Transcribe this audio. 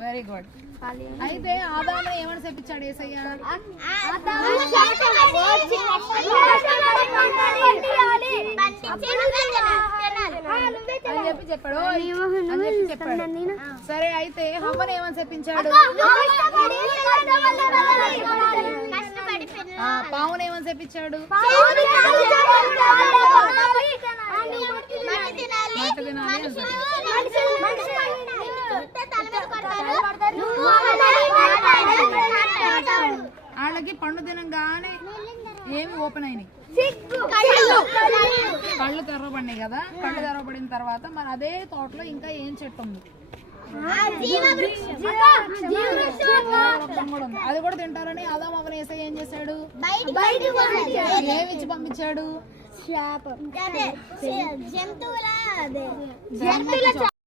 Very good. అయితే ఆదాము ఏమని చెప్పించాడు యేసయ్య? అని చెప్పి చెప్పాడు. సరే, అయితే హవ్వను ఏమని చెప్పించాడు? పావును ఏమని చెప్పించాడు? వాళ్ళకి పండు తినగానే ఏమి ఓపెన్ అయినాయి? కళ్ళు తెరవబడినాయి కదా. కళ్ళు తెరవబడిన తర్వాత మరి అదే తోటలో ఇంకా ఏం చెట్టు ఉంది? అది కూడా తింటారని ఆదాము అవ్వను యేసయ్య ఏం చేశాడు? ఏమిచ్చి పంపించాడు?